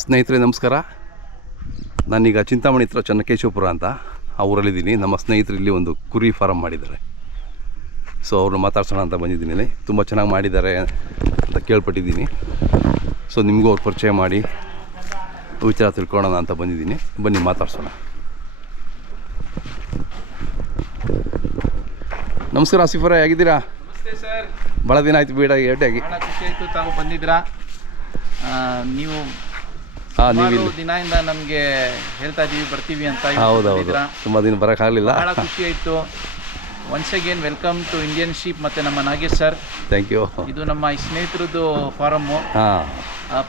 ಸ್ನೇಹಿತರೆ ನಮಸ್ಕಾರ. ನಾನೀಗ ಚಿಂತಾಮಣಿ ಹತ್ರ ಚನ್ನಕೇಶವಪುರ ಅಂತ ಆ ಊರಲ್ಲಿದ್ದೀನಿ. ನಮ್ಮ ಸ್ನೇಹಿತರು ಇಲ್ಲಿ ಒಂದು ಕುರಿ ಫಾರಮ್ ಮಾಡಿದ್ದಾರೆ. ಸೊ ಅವ್ರನ್ನ ಮಾತಾಡ್ಸೋಣ ಅಂತ ಬಂದಿದ್ದೀನಿ. ತುಂಬ ಚೆನ್ನಾಗಿ ಮಾಡಿದ್ದಾರೆ ಅಂತ ಕೇಳ್ಪಟ್ಟಿದ್ದೀನಿ. ಸೊ ನಿಮಗೂ ಅವ್ರು ಪರಿಚಯ ಮಾಡಿ ವಿಚಾರ ತಿಳ್ಕೊಳ್ಳೋಣ ಅಂತ ಬಂದಿದ್ದೀನಿ. ಬನ್ನಿ ಮಾತಾಡ್ಸೋಣ. ನಮಸ್ಕಾರ ಆಸಿಫರ, ಹೇಗಿದ್ದೀರಾ? ನಮಸ್ತೆ ಸರ್. ಭಾಳ ದಿನ ಆಯ್ತು ಭೇಟಿಯಾಗಿ. ಭಾಳ ಖುಷಿ ಆಯಿತು ತಾವು ಬಂದಿದ್ದೀರಾ. ನೀವು ನೀವು ದಿನದಿಂದ ನಮಗೆ ಹೇಳ್ತಾ ಇದ್ದೀವಿ ಬರ್ತೀವಿ ಅಂತ. ಹೌದೌದು, ತುಂಬ ದಿನ ಬರೋಕ್ಕಾಗಲಿಲ್ಲ. ಭಾಳ ಖುಷಿ ಆಯಿತು. Once again welcome to Indian sheep ಮತ್ತು ನಮ್ಮ ನಾಗೇಶ್ ಸರ್. Thank you. ಇದು ನಮ್ಮ ಸ್ನೇಹಿತರದ್ದು ಫಾರಮ್ಮು.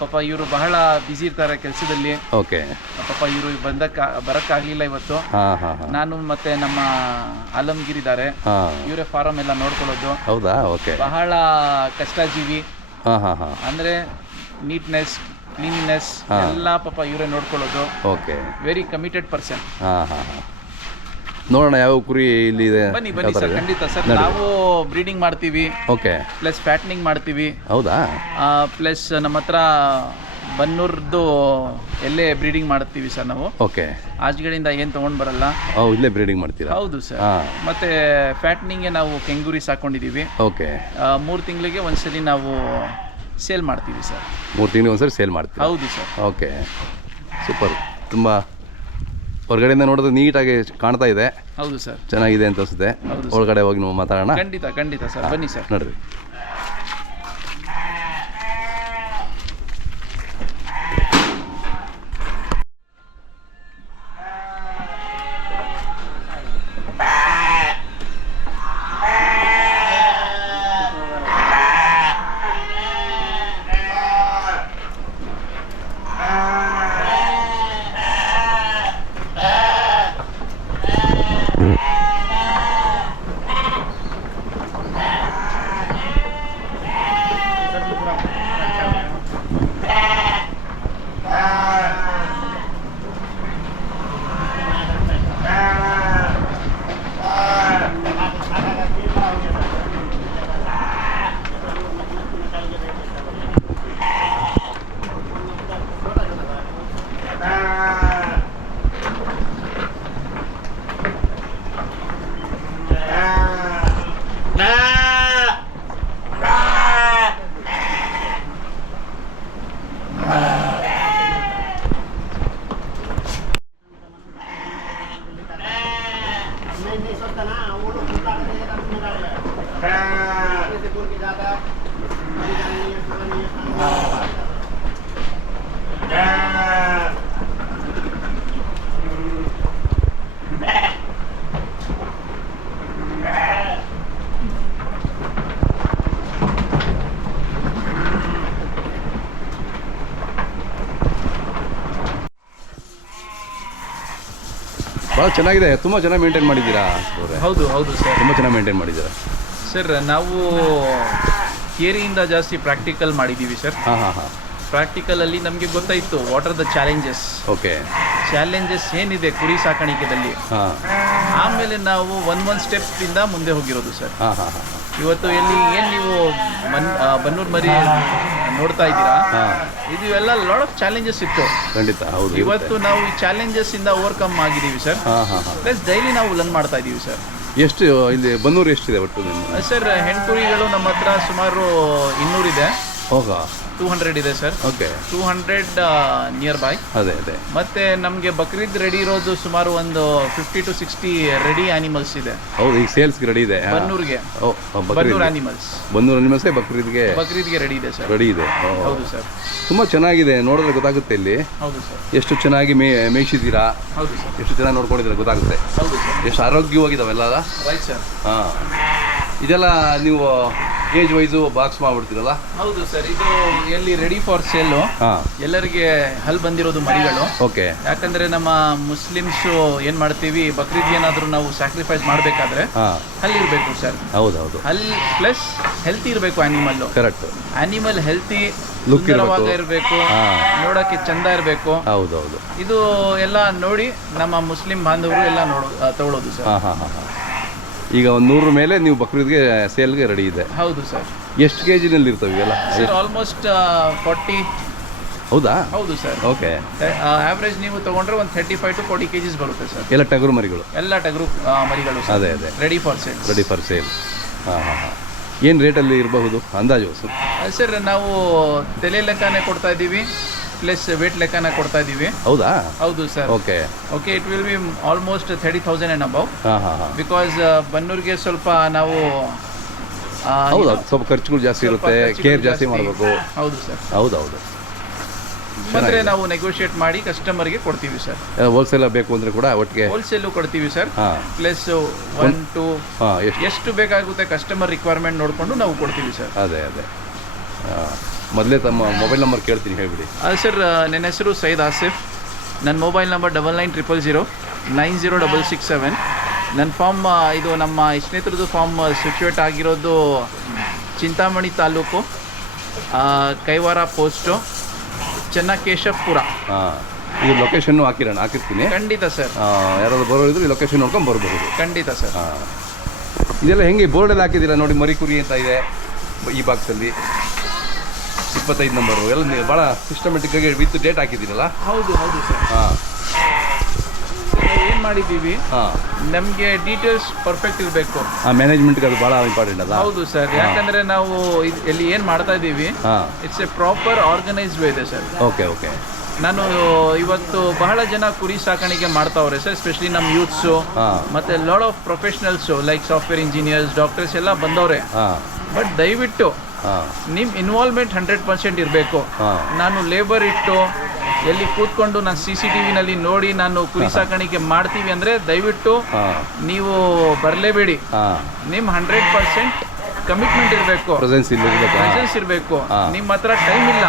ಪಾಪ ಇವರು ಬಹಳ ಬ್ಯುಸಿ ಇರ್ತಾರೆ ಕೆಲಸದಲ್ಲಿ. ಓಕೆ. ಪಾಪ ಇವರು ಬರೋಕ್ಕಾಗಲಿಲ್ಲ ಇವತ್ತು. ನಾನು ಮತ್ತೆ ನಮ್ಮ ಆಲಮ್ಗೀರ್ ಇದ್ದಾರೆ, ಇವರೇ ಫಾರಮ್ ಎಲ್ಲ ನೋಡ್ಕೊಳ್ಳೋದು. ಹೌದಾ? ಓಕೆ. ಬಹಳ ಕಷ್ಟಜೀವಿ. ಅಂದರೆ ನೀಟ್ನೆಸ್, ಕ್ಲೀನ್ನೆಸ್ ಎಲ್ಲ ಪಾಪ ಇವರೇ ನೋಡ್ಕೊಳ್ಳೋದು. ಓಕೆ. Very committed person. ನೋಡೋಣ ಯಾವ ಕುರಿ ಇಲ್ಲಿ ಇದೆ. ಬನ್ನಿ ಬನ್ನಿ ಸರ್, ಖಂಡಿತ ಸರ್. ನಾವು ಬ್ರೀಡಿಂಗ್ ಮಾಡ್ತೀವಿ. ಓಕೆ. ಪ್ಲಸ್ ಫ್ಯಾಟ್ನಿಂಗ್ ಮಾಡ್ತೀವಿ. ಹೌದಾ? ಪ್ಲಸ್ ನಮ್ಮ ಹತ್ರ ಬನ್ನೂರ್ದು ಎಲ್ಲೇ ಬ್ರೀಡಿಂಗ್ ಮಾಡ್ತೀವಿ ಸರ್ ನಾವು. ಓಕೆ. ಆಜ್ಗಳಿಂದ ಏನು ತೊಗೊಂಡು ಬರಲ್ಲ. ಇಲ್ಲೇ ಬ್ರೀಡಿಂಗ್ ಮಾಡ್ತೀರಾ? ಹೌದು ಸರ್. ಮತ್ತೆ ಫ್ಯಾಟ್ನಿಂಗ್ಗೆ ನಾವು ಕೆಂಗೂರಿ ಸಾಕೊಂಡಿದ್ದೀವಿ. ಓಕೆ. 3 ತಿಂಗಳಿಗೆ ಒಂದ್ಸಲಿ ನಾವು ಸೇಲ್ ಮಾಡ್ತೀವಿ ಸರ್. 3 ತಿಂಗಳಿಗೆ ಒಂದ್ಸರಿ ಸೇಲ್ ಮಾಡ್ತೀವಿ? ಹೌದು ಸರ್. Okay, super. ತುಂಬ ಹೊರಗಡೆಯಿಂದ ನೋಡಿದ್ರೆ ನೀಟಾಗಿ ಕಾಣ್ತಾ ಇದೆ. ಹೌದು ಸರ್, ಚೆನ್ನಾಗಿದೆ ಅಂತ ಅನಿಸುತ್ತೆ. ಒಳಗಡೆ ಹೋಗಿ ನಾವು ಮಾತಾಡೋಣ. ಖಂಡಿತ ಖಂಡಿತ ಸರ್, ಬನ್ನಿ ಸರ್. ನೋಡ್ರಿ. ಭಾಳ ಚೆನ್ನಾಗಿದೆ. ತುಂಬ ಚೆನ್ನಾಗಿ ಮೇಂಟೈನ್ ಮಾಡಿದ್ದೀರಾ? ಹೌದು ಹೌದು ಸರ್, ತುಂಬ ಚೆನ್ನಾಗಿ ಮೇಂಟೈನ್ ಮಾಡಿದ್ದೀರಾ ಸರ್. ನಾವು ಥಿಯರಿಯಿಂದ ಜಾಸ್ತಿ ಪ್ರಾಕ್ಟಿಕಲ್ ಮಾಡಿದ್ದೀವಿ ಸರ್. ಪ್ರಾಕ್ಟಿಕಲಲ್ಲಿ ನಮಗೆ ಗೊತ್ತಾಯಿತು what are the challenges. Okay. Challenges ಏನಿದೆ ಕುರಿ ಸಾಕಾಣಿಕೆಯಲ್ಲಿ. ಆಮೇಲೆ ನಾವು ಒಂದೊಂದು ಸ್ಟೆಪ್ಪಿಂದ ಮುಂದೆ ಹೋಗಿರೋದು ಸರ್. ಇವತ್ತು ಏನು ನೀವು ಬನ್ನೂರು ಮರಿ ನೋಡ್ತಾ ಇದ್ದೀರಾ, ಇದು ಎಲ್ಲ ಲಾಟ್ ಆಫ್ ಚಾಲೆಂಜಸ್ ಇತ್ತು. ಖಂಡಿತ. ಹೌದು. ಇವತ್ತು ನಾವು ಈ ಚಾಲೆಂಜಸ್ ಇಂದ ಓವರ್ಕಮ್ ಆಗಿದ್ದೀವಿ ಸರ್. ಪ್ಲಸ್ ಡೈಲಿ ನಾವು ಲರ್ನ್ ಮಾಡ್ತಾ ಇದ್ದೀವಿ ಸರ್. ಎಷ್ಟು ಇಲ್ಲಿ ಬನ್ನೂರು ಎಷ್ಟಿದೆ ಒಟ್ಟು ನಿಮ್ಮ? ಸರ್ ಹೆಣ್ಕುರಿಗಳು ನಮ್ಮ ಹತ್ರ ಸುಮಾರು 200 ಇದೆ. ಹೋಗ 200 ಇದೆ ಸರ್. ಓಕೆ. 200 near by. ಅದೇ ಅದೇ. ಮತ್ತೆ ನಮಗೆ ಬಕ್ರೀದ್ ರೆಡಿ ಇರೋದು ಸುಮಾರು ಒಂದು 50 to 60 ರೆಡಿ ಆನಿಮಲ್ಸ್ ಇದೆ. ಹೌದು, ಈಗ ಸೇಲ್ಸ್ಗೆ ರೆಡಿ ಇದೆ. ಬನ್ನೂರ್ಗೆ ಬನ್ನೂರು ಆನಿಮಲ್ಸ್. ಬನ್ನೂರು ಆನಿಮಲ್ಸೇ ಬಕ್ರೀದ್ಗೆ ರೆಡಿ ಇದೆ ಸರ್. ರೆಡಿ ಇದೆ. ಹೌದು ಸರ್. ತುಂಬ ಚೆನ್ನಾಗಿದೆ, ನೋಡಿದ್ರೆ ಗೊತ್ತಾಗುತ್ತೆ ಇಲ್ಲಿ. ಹೌದು ಸರ್. ಎಷ್ಟು ಚೆನ್ನಾಗಿ ಮೇಯಿಸಿದ್ದೀರಾ. ಹೌದು ಸರ್. ಎಷ್ಟು ಚೆನ್ನಾಗಿ ನೋಡ್ಕೊಂಡಿದ್ದೀರಾ ಗೊತ್ತಾಗುತ್ತೆ. ಹೌದು ಸರ್. ಎಷ್ಟು ಆರೋಗ್ಯವಾಗಿದ್ದಾವೆಲ್ಲ. Right sir. ಇದೆಲ್ಲ ನೀವು ಏಜ್ ವೈಸು ಬಾಕ್ಸ್ ಮಾಡ್ಬಿಡ್ತೀರಲ್ಲ? ಹೌದು ಸರ್. ಇದು ಎಲ್ಲಿ ರೆಡಿ ಫಾರ್ ಸೇಲು. ಎಲ್ಲರಿಗೆ ಹಲ್ ಬಂದಿರೋದು ಮರಿಗಳು. ಓಕೆ. ಯಾಕಂದ್ರೆ ನಮ್ಮ ಮುಸ್ಲಿಮ್ಸು ಏನ್ ಮಾಡ್ತೀವಿ, ಬಕ್ರೀದ್ ಏನಾದರೂ ನಾವು ಸ್ಯಾಕ್ರಿಫೈಸ್ ಮಾಡಬೇಕಾದ್ರೆ ಹಲ್ ಇರಬೇಕು ಸರ್. ಹೌದೌದು. ಹಲ್ ಪ್ಲಸ್ ಹೆಲ್ತಿ ಇರಬೇಕು ಆನಿಮಲ್. ಕರೆಕ್ಟ್. ಆನಿಮಲ್ ಹೆಲ್ತಿ, ಸುಂದರವಾಗ ಇರಬೇಕು, ನೋಡಕ್ಕೆ ಚಂದ ಇರಬೇಕು. ಹೌದೌದು. ಇದು ಎಲ್ಲ ನೋಡಿ ನಮ್ಮ ಮುಸ್ಲಿಂ ಬಾಂಧವರು ಎಲ್ಲ ತಗೊಳ್ಳೋದು ಸರ್. ಈಗ ಒಂದು 100 ಮೇಲೆ ನೀವು ಬಕ್ರೀದ್ಗೆ ಸೇಲ್ಗೆ ರೆಡಿ ಇದೆ? ಹೌದು ಸರ್. ಎಷ್ಟು ಕೆಜಿನಲ್ಲಿ ಇರ್ತವೆ ಇವೆಲ್ಲ? ಸರ್ ಆಲ್ಮೋಸ್ಟ್ 40 ಹೌದಾ? ಹೌದು ಸರ್. ಓಕೆ. ಆವ್ರೇಜ್ ನೀವು ತೊಗೊಂಡ್ರೆ ಒಂದು 35 to 40 kgs ಬರುತ್ತೆ ಸರ್. ಎಲ್ಲ ಟಗರು ಮರಿಗಳು? ಎಲ್ಲ ಟಗರು ಮರಿಗಳು ಅದೇ ready for sale. Ready for sale. ಹಾಂ ಹಾಂ ಹಾಂ. ಏನು ರೇಟಲ್ಲಿ ಇರಬಹುದು ಅಂದಾಜು ಸರ್? ನಾವು ತಲೆ ಲೆಕ್ಕನೇ ಕೊಡ್ತಾ ಇದ್ದೀವಿ, ಪ್ಲಸ್ ವೇಟ್ ಲೆಕ್ಕನ ಕೊಡ್ತಾ ಇದ್ದೀವಿ. ಹೌದಾ? ಹೌದು sir. Okay okay. It will be almost 30,000 and above. ಹಾಂ ಹಾಂ ಹಾಂ. ಬಿಕಾಸ್ ಬನ್ನೂರಿಗೆ ಸ್ವಲ್ಪ ನಾವು ಹೌದು, ಸ್ವಲ್ಪ ಖರ್ಚುಗಳು ಜಾಸ್ತಿ ಇರುತ್ತೆ, ಕೇರ್ ಜಾಸ್ತಿ ಮಾಡಬೇಕು. ಹೌದು ಸರ್. ಹೌದೌದು. ಅಂದರೆ ನಾವು ನೆಗೋಷಿಯೇಟ್ ಮಾಡಿ ಕಸ್ಟಮರ್ಗೆ ಕೊಡ್ತೀವಿ ಸರ್. ಹೋಲ್ಸೇಲ್ ಬೇಕು ಅಂದರೆ ಕೂಡ ಒಟ್ಟಿಗೆ ಹೋಲ್ಸೇಲು ಕೊಡ್ತೀವಿ ಸರ್. ಹಾಂ. ಪ್ಲಸ್ 1 to ಎಷ್ಟು ಬೇಕಾಗುತ್ತೆ ಕಸ್ಟಮರ್ ರಿಕ್ವೈರ್ಮೆಂಟ್ ನೋಡಿಕೊಂಡು ನಾವು ಕೊಡ್ತೀವಿ ಸರ್. ಅದೇ ಅದೇ. ಮೊದಲೇ ತಮ್ಮ ಮೊಬೈಲ್ ನಂಬರ್ ಕೇಳ್ತೀನಿ, ಹೇಳಿಬಿಡಿ. ಸರ್, ನನ್ನ ಹೆಸರು ಸೈಯದ್ ಆಸಿಫ್. ನನ್ನ ಮೊಬೈಲ್ ನಂಬರ್ 9900090667. ನನ್ನ ಫಾರ್ಮ್ ಇದು ನಮ್ಮ ಸ್ನೇಹಿತರದ್ದು ಫಾರ್ಮ್ ಸಿಚುವೇಟ್ ಆಗಿರೋದು ಚಿಂತಾಮಣಿ ತಾಲೂಕು, ಕೈವಾರ ಪೋಸ್ಟು, ಚೆನ್ನಕೇಶಪುರ. ಹಾಂ. ಈ ಲೊಕೇಶನ್ನು ಹಾಕಿರ್ತೀನಿ. ಖಂಡಿತ ಸರ್. ಯಾರಾದ್ರು ಬರೋರಿದ್ರೆ ಈ ಲೊಕೇಶನ್ ನೋಡ್ಕೊಂಡು ಬರಬಹುದು. ಖಂಡಿತ ಸರ್. ಹಾಂ. ಇದೆಲ್ಲ ಹೆಂಗೆ ಬೋರ್ಡೆಲ್ಲ ಹಾಕಿದ್ದೀರಾ ನೋಡಿ, ಮರಿ ಕುರಿ ಅಂತ ಇದೆ ಈ ಬಾಕ್ಸಲ್ಲಿ. 25 ನಂಬರು ಎಲ್ಲ ನೀವು ಭಾಳ ಸಿಸ್ಟಮೆಟಿಕ್ಕಾಗಿ ವಿತ್ ಡೇಟ್ ಹಾಕಿದ್ದೀರಲ್ಲ? ಹೌದು ಹೌದು ಸರ್. ಹಾಂ. ಏನು ಮಾಡಿದ್ದೀವಿ, ಹಾಂ, ನಮಗೆ ಡೀಟೇಲ್ಸ್ ಪರ್ಫೆಕ್ಟ್ ಇರಬೇಕು. ಹಾಂ, ಮ್ಯಾನೇಜ್ಮೆಂಟ್ಗೆ ಅದು ಭಾಳ ಇಂಪಾರ್ಟೆಂಟ್ ಅಲ್ಲ? ಹೌದು ಸರ್. ಯಾಕಂದರೆ ನಾವು ಇಲ್ಲಿ ಏನು ಮಾಡ್ತಾ ಇದ್ದೀವಿ, ಹಾಂ, it's A proper organised way ಇದೆ ಸರ್. Okay okay. ನಾನು ಇವತ್ತು ಬಹಳ ಜನ ಕುರಿ ಸಾಕಾಣಿಕೆ ಮಾಡ್ತಾವ್ರೆ ಸರ್, ಎಸ್ಪೆಷಲಿ ನಮ್ಮ ಯೂತ್ಸು ಮತ್ತು lot of professionals like software engineers, doctors ಎಲ್ಲ ಬಂದವ್ರೆ. ಬಟ್ ದಯವಿಟ್ಟು ನಿಮ್ಮ ಇನ್ವಾಲ್ವ್ಮೆಂಟ್ 100% ಇರಬೇಕು. ನಾನು ಲೇಬರ್ ಇಟ್ಟು ಎಲ್ಲಿ ಕೂತ್ಕೊಂಡು ನಾನು CCTVನಲ್ಲಿ ನೋಡಿ ನಾನು ಕುರಿ ಸಾಕಾಣಿಕೆ ಮಾಡ್ತೀವಿ ಅಂದರೆ ದಯವಿಟ್ಟು ನೀವು ಬರಲೇಬೇಡಿ. ನಿಮ್ಮ 100% ಕಮಿಟ್ಮೆಂಟ್ ಇರಬೇಕು, ಪ್ರೆಸೆನ್ಸ್ ಇರಬೇಕು. ನಿಮ್ಮ ಹತ್ರ ಟೈಮ್ ಇಲ್ಲ,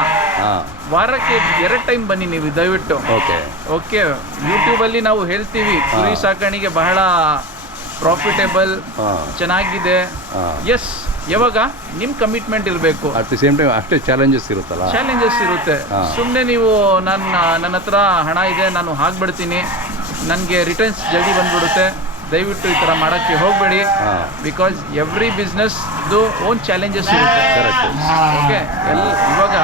ವಾರಕ್ಕೆ 2 ಟೈಮ್ ಬನ್ನಿ ನೀವು ದಯವಿಟ್ಟು. ಓಕೆ. ಯೂಟ್ಯೂಬಲ್ಲಿ ನಾವು ಹೇಳ್ತೀವಿ ಕುರಿ ಸಾಕಾಣಿಕೆ ಬಹಳ ಪ್ರಾಫಿಟೇಬಲ್, ಚೆನ್ನಾಗಿದೆ. ಎಸ್, ಯಾವಾಗ ನಿಮ್ಮ ಕಮಿಟ್ಮೆಂಟ್ ಇರಬೇಕು. ಅಟ್ ದಿ ಸೇಮ್ ಟೈಮ್ ಅಷ್ಟೇ ಚಾಲೆಂಜಸ್ ಇರುತ್ತೆ. ಸುಮ್ಮನೆ ನೀವು ನನ್ನ ಹತ್ರ ಹಣ ಇದೆ ನಾನು ಹಾಕ್ಬಿಡ್ತೀನಿ, ನನಗೆ ರಿಟರ್ನ್ಸ್ ಜಲ್ದಿ ಬಂದ್ಬಿಡುತ್ತೆ, ದಯವಿಟ್ಟು ಈ ಥರ ಮಾಡೋಕ್ಕೆ ಹೋಗಬೇಡಿ. ಬಿಕಾಸ್ ಎವ್ರಿ ಬಿಸ್ನೆಸ್ದು ಓನ್ ಚಾಲೆಂಜಸ್ ಇರುತ್ತೆ. ಓಕೆ. ಇವಾಗ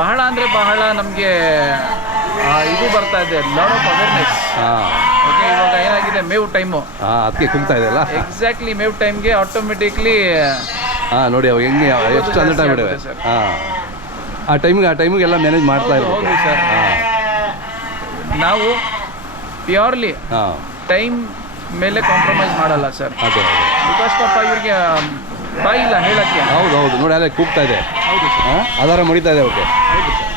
ಬಹಳ ಅಂದರೆ ಬಹಳ ನಮಗೆ ಇದು ಬರ್ತಾ ಇದೆ, ಲಾಟ್ ಆಫ್ ಅವೇರ್ನೆಸ್. ಓಕೆ. ಇವಾಗ ಏನಾಗಿದೆ, ಮೇವು ಟೈಮು ಅದಕ್ಕೆ ಕುಗ್ತಾ ಇದೆ ಅಲ್ಲ? ಎಕ್ಸಾಕ್ಟ್ಲಿ ಮೇವು ಟೈಮ್ಗೆ ಆಟೋಮೆಟಿಕ್ಲಿ ನೋಡಿ ಅವಾಗ ಹೆಂಗೆ ಎಷ್ಟು ಅಂದ್ರೆ ಟೈಮ್ ಇಡುವೆ. ಆ ಟೈಮಿಗೆ ಎಲ್ಲ ಮ್ಯಾನೇಜ್ ಮಾಡ್ತಾ ಇರ್ಬೋದು. ಹೌದು ಸರ್. ನಾವು ಪ್ಯೂರ್ಲಿ ಟೈಮ್ ಮೇಲೆ ಕಾಂಪ್ರಮೈಸ್ ಮಾಡಲ್ಲ ಸರ್. ಬಿಕಾಸ್ ಪಾಪ ಇವ್ರಿಗೆ ಬಾಯಿಲ್ಲ ಹೇಳಕ್ಕೆ. ಹೌದು ನೋಡಿ, ಅಲ್ಲೇ ಕೂಗ್ತಾ ಇದೆ. ಹೌದು ಸರ್. ಆಧಾರ ಮುಡಿತಾ ಇದೆ. ಓಕೆ. ಹೌದು ಸರ್.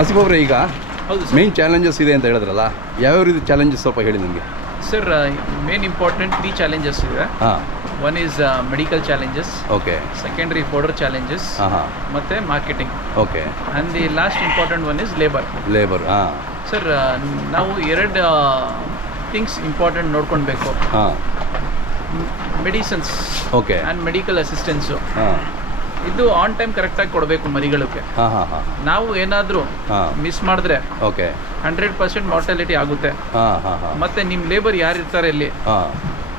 ಆಸಿಫ್ ಅವರೇ, ಈಗ ಹೌದು ಮೇನ್ ಚಾಲೆಂಜಸ್ ಇದೆ ಅಂತ ಹೇಳಿದ್ರಲ್ಲ, ಯಾವ್ಯಾವ ರೀತಿ ಚಾಲೆಂಜಸ್ ಸ್ವಲ್ಪ ಹೇಳಿ ನನಗೆ. ಸರ್ ಮೇನ್ ಇಂಪಾರ್ಟೆಂಟ್ 3 ಚಾಲೆಂಜಸ್ ಇದೆ. ಹಾಂ, one is medical challenges, okay. Secondary fodder challenges, ಹಾಂ ಹಾಂ, ಮತ್ತು marketing. Okay. And the last important one is labour. ಹಾಂ ಸರ್ ನಾವು 2 ಥಿಂಗ್ಸ್ ಇಂಪಾರ್ಟೆಂಟ್ ನೋಡ್ಕೊಳ್ಬೇಕು. ಹಾಂ, medicines okay. And medical assistance ಹಾಂ ಇದು ಆನ್ ಟೈಮ್ ಕರೆಕ್ಟಾಗಿ ಕೊಡಬೇಕು ಮರಿಗಳಿಗೆ. ಹಾಂ ಹಾಂ ಹಾಂ, ನಾವು ಏನಾದರೂ ಹಾಂ, ಮಿಸ್ ಮಾಡಿದ್ರೆ ಓಕೆ. 100% ಮಾರ್ಟಾಲಿಟಿ ಆಗುತ್ತೆ. ಹಾಂ ಹಾಂ ಹಾಂ, ಮತ್ತು ನಿಮ್ಮ ಲೇಬರ್ ಯಾರು ಇರ್ತಾರೆ ಇಲ್ಲಿ ಹಾಂ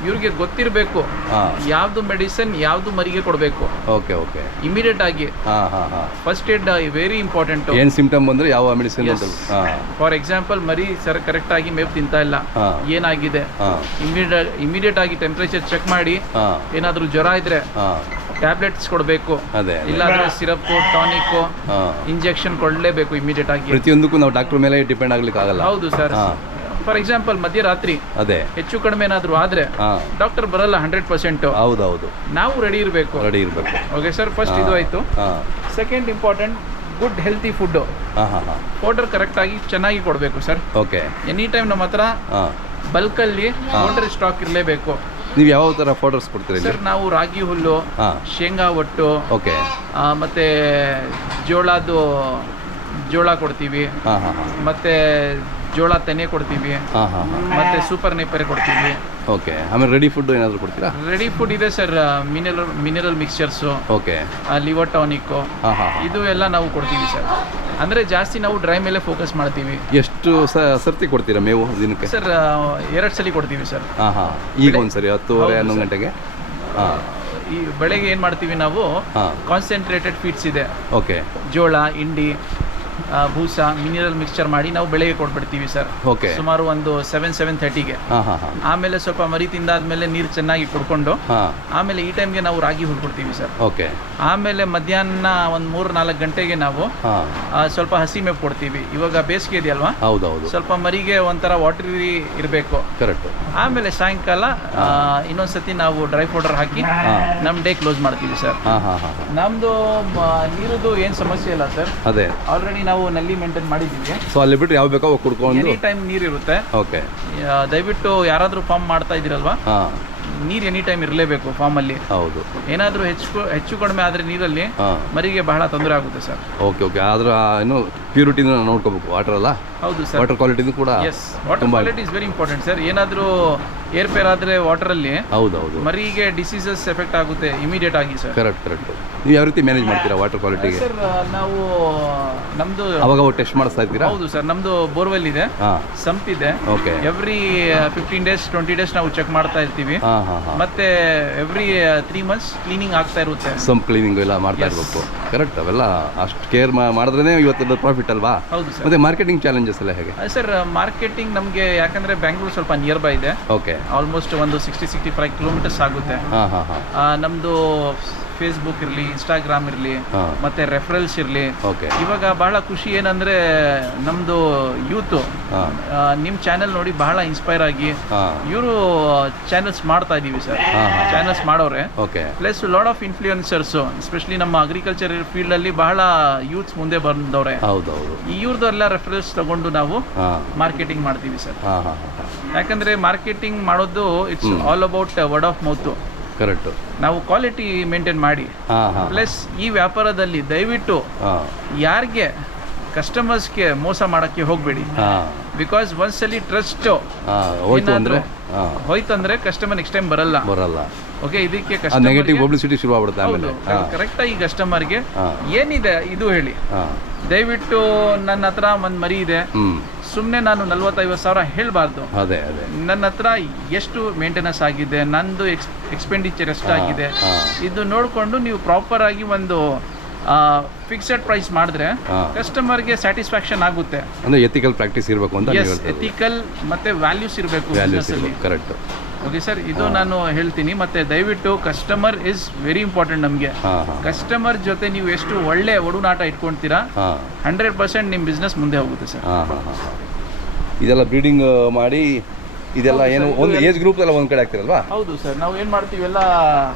ಇವ್ರಿಗೆ ಗೊತ್ತಿರಬೇಕು ಹಾಂ, ಯಾವುದು ಮೆಡಿಸಿನ್ ಯಾವುದು ಮರಿಗೆ ಕೊಡಬೇಕು. Okay okay. ಇಮಿಡಿಯೇಟ್ ಆಗಿ ಹಾಂ ಹಾಂ ಹಾಂ, ಫಸ್ಟ್ ಏಡ್ ವೆರಿ ಇಂಪಾರ್ಟೆಂಟು. ಏನು ಸಿಂಪ್ಟಮ್ ಬಂದರೆ ಯಾವ ಮೆಡಿಸಿನ್ ಅಂತ. ಹಾಂ, ಫಾರ್ ಎಕ್ಸಾಂಪಲ್ ಮರಿ ಸರ್ ಕರೆಕ್ಟಾಗಿ ಮೇವು ತಿಂತಾ ಇಲ್ಲ, ಹಾಂ, ಏನಾಗಿದೆ, ಹಾಂ ಇಮಿಡಿಯೇಟ್ ಆಗಿ ಟೆಂಪ್ರೇಚರ್ ಚೆಕ್ ಮಾಡಿ ಹಾಂ ಏನಾದರೂ ಜ್ವರ ಇದ್ರೆ ಹಾಂ, ಟ್ಯಾಬ್ಲೆಟ್ಸ್ ಕೊಡಬೇಕು. ಅದೇ ಇಲ್ಲಾಂದ್ರೆ ಸಿರಪ್ ಟಾನಿಕ್ ಹಾಂ, ಇಂಜೆಕ್ಷನ್ ಕೊಡಲೇಬೇಕು ಇಮಿಡಿಯೇಟ್ ಆಗಿ. ಪ್ರತಿಯೊಂದಕ್ಕೂ ನಾವು ಡಾಕ್ಟರ್ ಮೇಲೆ ಡಿಪೆಂಡ್ ಆಗ್ಲಿಕ್ಕೆ ಆಗಲ್ಲ. ಹೌದು ಸರ್. ಹಾಂ, ಫಾರ್ ಎಕ್ಸಾಂಪಲ್ ಮಧ್ಯರಾತ್ರಿ ಅದೇ ಹೆಚ್ಚು ಕಡಿಮೆ ಏನಾದರೂ ಆದರೆ ಹಾಂ, ಡಾಕ್ಟರ್ ಬರಲ್ಲ 100%. ಹೌದೌದು, ನಾವು ರೆಡಿ ಇರಬೇಕು. ರೆಡಿ ಇರಬೇಕು. ಓಕೆ ಸರ್, ಫಸ್ಟ್ ಇದು ಆಯಿತು. ಹಾಂ second important good healthy food. ಹಾಂ ಹಾಂ ಹಾಂ, ಪೌಡರ್ ಕರೆಕ್ಟಾಗಿ ಚೆನ್ನಾಗಿ ಕೊಡಬೇಕು ಸರ್. ಓಕೆ. ಎನಿ ಟೈಮ್ ನಮ್ಮ ಹತ್ರ ಹಾಂ, ಬಲ್ಕಲ್ಲಿ ಪೌಡರ್ ಸ್ಟಾಕ್ ಇರಲೇಬೇಕು. ನೀವು ಯಾವ ಥರ ಫೋಟೋಸ್ ಕೊಡ್ತೀರಿ ಇಲ್ಲಿ? ಸರ್ ನಾವು ರಾಗಿ ಹುಲ್ಲು, ಹಾಂ, ಶೇಂಗಾ ಒಟ್ಟು, ಓಕೆ. ಮತ್ತು ಜೋಳ ಕೊಡ್ತೀವಿ, ಹಾಂ ಹಾಂ ಹಾಂ, ಮತ್ತು ಜೋಳ ತೆನೆ ಕೊಡ್ತೀವಿ, ಹಾಂ ಹಾಂ ಹಾಂ, ಮತ್ತು ಸೂಪರ್ ನೇಪರೆ ಕೊಡ್ತೀವಿ. ಓಕೆ. ಆಮೇಲೆ ರೆಡಿ ಫುಡ್ ಏನಾದರೂ ಕೊಡ್ತೀರಾ? ರೆಡಿ ಫುಡ್ ಇದೆ sir, mineral mixtures, okay. Liver tonic, ಹಾಂ ಹಾಂ, ಇದು ಎಲ್ಲ ನಾವು ಕೊಡ್ತೀವಿ ಸರ್. ಅಂದರೆ ಜಾಸ್ತಿ ನಾವು ಡ್ರೈ ಮೇಲೆ ಫೋಕಸ್ ಮಾಡ್ತೀವಿ. ಎಷ್ಟು ಸರ್ತಿ ಕೊಡ್ತೀರಾ ಮೇವು ದಿನಕ್ಕೆ? ಸರ್ 2 ಸಲ ಕೊಡ್ತೀವಿ ಸರ್. ಹಾಂ ಹಾಂ, ಈಗ ಒಂದು ಸರಿ 10:30-11 ಗಂಟೆಗೆ. ಹಾಂ, ಈ ಬೆಳಗ್ಗೆ ಏನು ಮಾಡ್ತೀವಿ ನಾವು, ಹಾಂ, ಕಾನ್ಸಂಟ್ರೇಟೆಡ್ ಫೀಡ್ಸ್ ಇದೆ, ಓಕೆ. ಜೋಳ, ಹಿಂಡಿ, ಭೂಸ, ಮಿನರಲ್ ಮಿಕ್ಸ್ಚರ್ ಮಾಡಿ ನಾವು ಬೆಳಗ್ಗೆ ಕೊಟ್ಬಿಡ್ತೀವಿ ಸರ್. ಓಕೆ. ಸುಮಾರು ಒಂದು 7-7:30ಗೆ. ಹಾಂ ಹಾಂ ಹಾಂ, ಆಮೇಲೆ ಸ್ವಲ್ಪ ಮರಿ ತಿಂದಾದ್ಮೇಲೆ ನೀರು ಚೆನ್ನಾಗಿ ಕುಡ್ಕೊಂಡು ಹಾಂ, ಆಮೇಲೆ ಈ ಟೈಮ್ಗೆ ನಾವು ರಾಗಿ ಹುಲ್ ಕೊಡ್ತೀವಿ ಸರ್. ಓಕೆ. ಆಮೇಲೆ ಮಧ್ಯಾಹ್ನ ಒಂದು 3-4 ಗಂಟೆಗೆ ನಾವು ಹಾಂ, ಸ್ವಲ್ಪ ಹಸಿ ಮೇವು ಕೊಡ್ತೀವಿ. ಇವಾಗ ಬೇಸಿಗೆ ಇದೆಯಲ್ವಾ, ಹೌದೌದು, ಸ್ವಲ್ಪ ಮರಿಗೆ ಒಂಥರ ವಾಟರಿ ಇರಬೇಕು. ಕರೆಕ್ಟು. ಆಮೇಲೆ ಸಾಯಂಕಾಲ ಇನ್ನೊಂದ್ಸತಿ ನಾವು ಡ್ರೈ ಪೌಡರ್ ಹಾಕಿ ನಮ್ಮ ಡೇ ಕ್ಲೋಸ್ ಮಾಡ್ತೀವಿ ಸರ್. ಹಾಂ ಹಾಂ ಹಾಂ, ನಮ್ಮದು ನೀರುದು ಏನು ಸಮಸ್ಯೆ ಇಲ್ಲ ಸರ್. ಅದೇ ಆಲ್ರೆಡಿ ನಾವು ನಲ್ಲಿ ಮೇಂಟೈನ್ ಮಾಡಿದ್ದೀವಿ. ಸೊ ಅಲ್ಲಿ ಬಿಟ್ಟು ಯಾವ ಬೇಕೋ ಅವಾಗ ಕುಡ್ಕೊಂಡು. ಎನಿ ಟೈಮ್ ನೀರು ಇರುತ್ತೆ. ಓಕೆ. ದಯವಿಟ್ಟು ಯಾರಾದರೂ ಫಾರ್ಮ್ ಮಾಡ್ತಾ ಇದ್ದೀರಲ್ವಾ, ಹಾಂ, ನೀರು ಎನಿ ಟೈಮ್ ಇರಲೇಬೇಕು ಫಾರ್ಮಲ್ಲಿ. ಹೌದು. ಏನಾದರೂ ಹೆಚ್ಚು ಕಡಿಮೆ ಆದರೆ ನೀರಲ್ಲಿ ಹಾಂ, ಮರಿಗೆ ಬಹಳ ತೊಂದರೆ ಆಗುತ್ತೆ ಸರ್. Okay okay. ಆದ್ರೆ ಇನ್ನು ಪ್ಯೂರಿಟಿನ ನೋಡ್ಕೋಬೇಕು, ವಾಟರ್ ಅಲ್ಲ. ಹೌದು ಸರ್. ವಾಟರ್ ಕ್ವಾಲಿಟಿನೂ ಕೂಡ. Yes, water quality is very important sir. ಏನಾದರೂ ಏರ್ಪೇರ್ ಆದರೆ ವಾಟರಲ್ಲಿ ಹೌದೌದು, ಮರಿಗೆ ಡಿಸೀಸಸ್ ಎಫೆಕ್ಟ್ ಆಗುತ್ತೆ ಇಮಿಡಿಯೇಟ್ ಆಗಿ ಸರ್. Correct correct. ನೀವು ಯಾವ ರೀತಿ ಮ್ಯಾನೇಜ್ ಮಾಡ್ತೀರಾ ವಾಟರ್ ಕ್ವಾಲಿಟಿಗೆ? ಸರ್ ನಾವು ನಮ್ಮದು ಅವಾಗ ಟೆಸ್ಟ್ ಮಾಡಿಸ್ತಾ ಇರ್ತೀರಾ? ಹೌದು ಸರ್, ನಮ್ಮದು ಬೋರ್ವೆಲ್ ಇದೆ, ಹಾಂ, ಸಂಪ್ ಇದೆ. ಓಕೆ. ಎವ್ರಿ 15 days 20 days ನಾವು ಚೆಕ್ ಮಾಡ್ತಾ ಇರ್ತೀವಿ. ಹಾಂ ಹಾಂ ಹಾಂ, ಮತ್ತೆ ಎವ್ರಿ 3 months ಕ್ಲೀನಿಂಗ್ ಆಗ್ತಾ ಇರುತ್ತೆ. ಸಂಪ್ ಕ್ಲೀನಿಂಗ್ ಎಲ್ಲ ಮಾಡ್ತಾ ಇರಬೇಕು. ಕರೆಕ್ಟ್. ಅವೆಲ್ಲ ಅಷ್ಟು ಕೇರ್ ಮಾಡಿದ್ರೇ ಇವತ್ತು ಪ್ರಾಫಿಟ್ ಅಲ್ವಾ? ಹೌದು ಸರ್. ಮತ್ತೆ ಮಾರ್ಕೆಟಿಂಗ್ ಚಾಲೆಂಜಸ್ ಎಲ್ಲ ಹೇಗೆ? ಸರ್ ಮಾರ್ಕೆಟಿಂಗ್ ನಮಗೆ ಯಾಕಂದ್ರೆ ಬೆಂಗಳೂರು ಸ್ವಲ್ಪ ನಿಯರ್ ಬೈ ಇದೆ. ಓಕೆ. ಆಲ್ಮೋಸ್ಟ್ ಒಂದು 60-65 ಕಿಲೋಮೀಟರ್ಸ್ ಆಗುತ್ತೆ. ಹಾಂ ಹಾಂ ಹಾಂ, ನಮ್ಮದು ಫೇಸ್ಬುಕ್ ಇರಲಿ, ಇನ್ಸ್ಟಾಗ್ರಾಮ್ ಇರಲಿ, ಹಾಂ, ಮತ್ತೆ ರೆಫರಲ್ಸ್ ಇರಲಿ. ಓಕೆ. ಇವಾಗ ಬಹಳ ಖುಷಿ ಏನಂದ್ರೆ ನಮ್ಮದು ಯೂತು ಹಾಂ, ನಿಮ್ಮ ಚಾನೆಲ್ ನೋಡಿ ಬಹಳ ಇನ್ಸ್ಪೈರ್ ಆಗಿ ಹಾಂ, ಇವರು ಚಾನೆಲ್ಸ್ ಮಾಡ್ತಾ ಇದ್ದೀವಿ ಸರ್. ಹಾಂ ಹಾಂ, ಚಾನೆಲ್ಸ್ ಮಾಡೋರೆ. Okay. Plus lot of influencers, especially ನಮ್ಮ ಅಗ್ರಿಕಲ್ಚರ್ ಫೀಲ್ಡಲ್ಲಿ ಬಹಳ ಯೂತ್ಸ್ ಮುಂದೆ ಬಂದವ್ರೆ. ಹೌದೌದು. ಇವ್ರದ್ದೆಲ್ಲ ರೆಫರೆನ್ಸ್ ತಗೊಂಡು ನಾವು ಹಾಂ, ಮಾರ್ಕೆಟಿಂಗ್ ಮಾಡ್ತೀವಿ ಸರ್. ಹಾಂ ಹಾಂ ಹಾಂ, ಯಾಕಂದ್ರೆ ಮಾರ್ಕೆಟಿಂಗ್ ಮಾಡೋದು it's all about word of mouth. Correct. ನಾವು ಕ್ವಾಲಿಟಿ ಮೇಂಟೈನ್ ಮಾಡಿ, ಹಾಂ ಹಾಂ, ಪ್ಲಸ್ ಈ ವ್ಯಾಪಾರದಲ್ಲಿ ದಯವಿಟ್ಟು ಹಾಂ ಯಾರಿಗೆ ಕಸ್ಟಮರ್ಸ್ಗೆ ಮೋಸ ಮಾಡೋಕ್ಕೆ ಹೋಗಬೇಡಿ. ಹಾಂ, ಬಿಕಾಸ್ ಒಂದ್ಸಲಿ ಟ್ರಸ್ಟ್ ಹಾಂ ಹೋಯ್ತು ಅಂದರೆ ಹೋಯ್ತಂದ್ರೆ ಕಸ್ಟಮರ್ ನೆಕ್ಸ್ಟ್ ಟೈಮ್ ಬರಲ್ಲ. ಓಕೆ. ಇದಕ್ಕೆ ನೆಗೆಟಿವ್ ಪಬ್ಲಿಸಿಟಿ ಶುರು ಆಗ್ಬಿಡುತ್ತೆ ಆಮೇಲೆ. ಕರೆಕ್ಟಾಗಿ ಕಸ್ಟಮರ್ಗೆ ಹಾಂ, ಏನಿದೆ ಇದು ಹೇಳಿ. ಹಾಂ, ದಯವಿಟ್ಟು ನನ್ನ ಹತ್ರ ಒಂದು ಮರಿ ಇದೆ, ಸುಮ್ಮನೆ ನಾನು 40-50 ಸಾವಿರ ಹೇಳಬಾರ್ದು. ಅದೇ ಅದೇ. ನನ್ನ ಹತ್ರ ಎಷ್ಟು ಮೇಂಟೆನೆನ್ಸ್ ಆಗಿದೆ, ನಂದು ಎಕ್ಸ್ಪೆಂಡಿಚರ್ ಎಷ್ಟಾಗಿದೆ, ಇದು ನೋಡಿಕೊಂಡು ನೀವು ಪ್ರಾಪರ್ ಆಗಿ ಒಂದು ಫಿಕ್ಸೆಡ್ ಪ್ರೈಸ್ ಮಾಡಿದ್ರೆ ಕಸ್ಟಮರ್ಗೆ ಸ್ಯಾಟಿಸ್ಫ್ಯಾಕ್ಷನ್ ಆಗುತ್ತೆ. ಅಂದರೆ ಎಥಿಕಲ್ ಪ್ರಾಕ್ಟೀಸ್ ಇರಬೇಕು ಅಂತ. ಎಥಿಕಲ್ ಮತ್ತೆ ವ್ಯಾಲ್ಯೂಸ್ ಇರಬೇಕು. ಕರೆಕ್ಟ್. ಓಕೆ ಸರ್, ಇದು ನಾನು ಹೇಳ್ತೀನಿ. ಮತ್ತೆ ದಯವಿಟ್ಟು ಕಸ್ಟಮರ್ ಇಸ್ ವೆರಿ ಇಂಪಾರ್ಟೆಂಟ್ ನಮಗೆ. ಕಸ್ಟಮರ್ ಜೊತೆ ನೀವು ಎಷ್ಟು ಒಳ್ಳೆ ಒಡನಾಟ ಇಟ್ಕೊಳ್ತೀರಾ 100% ನಿಮ್ಮ ಬಿಸ್ನೆಸ್ ಮುಂದೆ ಹೋಗುತ್ತೆ ಸರ್. ಇದೆಲ್ಲ ಬ್ರೀಡಿಂಗ್ ಮಾಡಿ ಇದೆಲ್ಲ ಏನು ಒಂದು ಏಜ್ ಗ್ರೂಪ್ ಎಲ್ಲ ಒಂದು ಕಡೆ ಆಗ್ತಿರಲ್ವಾ? ಹೌದು ಸರ್, ನಾವು ಏನ್ ಮಾಡ್ತೀವಿ ಎಲ್ಲ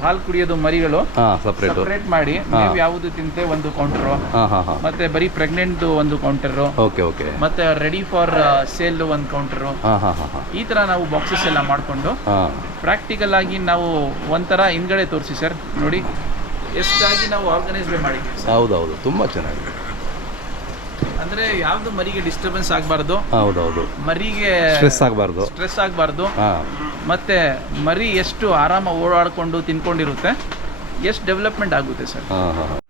ಹಾಲು ಕುಡಿಯೋದು ಮರಿಗಳು ಹಾಂ, ಸಪ್ರೇಟು. ಸಪ್ರೇಟ್ ಮಾಡಿ ನೀವು ಯಾವುದು ತಿಂತೆ ಒಂದು ಕೌಂಟರು, ಹಾಂ ಹಾಂ ಹಾಂ. ಮತ್ತೆ ಬರೀ ಪ್ರೆಗ್ನೆಂಟ್ ಒಂದು ಕೌಂಟರು, ಓಕೆ ಓಕೆ. ಮತ್ತೆ ರೆಡಿ ಫಾರ್ ಸೇಲ್ ಒಂದು ಕೌಂಟರು, ಹಾಂ ಹಾಂ ಹಾಂ ಹಾಂ. ಈ ತರ ನಾವು ಬಾಕ್ಸಸ್ ಎಲ್ಲ ಮಾಡಿಕೊಂಡು ಹಾಂ ಪ್ರಾಕ್ಟಿಕಲ್ ಆಗಿ ನಾವು ಒಂಥರ ಹಿಂದ್ಗಡೆ ತೋರಿಸಿ ಸರ್, ನೋಡಿ ಎಷ್ಟಾಗಿ ನಾವು ಆರ್ಗನೈಸ್ ಮಾಡಿದ್ದೀವಿ ಸರ್. ಹೌದೌದು, ತುಂಬ ಚೆನ್ನಾಗಿದೆ. ಅಂದ್ರೆ ಯಾವ್ದು ಮರಿಗೆ ಡಿಸ್ಟರ್ಬೆನ್ಸ್ ಆಗಬಾರ್ದು, ಹೌದೌದು, ಮರಿಗೆ ಸ್ಟ್ರೆಸ್ ಆಗಬಾರ್ದು. ಸ್ಟ್ರೆಸ್ ಆಗಬಾರ್ದು, ಹಾಂ ಮತ್ತೆ ಮರಿ ಎಷ್ಟು ಆರಾಮ ಓಡಾಡ್ಕೊಂಡು ತಿನ್ಕೊಂಡಿರುತ್ತೆ, ಎಷ್ಟು ಡೆವಲಪ್ಮೆಂಟ್ ಆಗುತ್ತೆ ಸರ್. ಹಾಂ ಹಾಂ.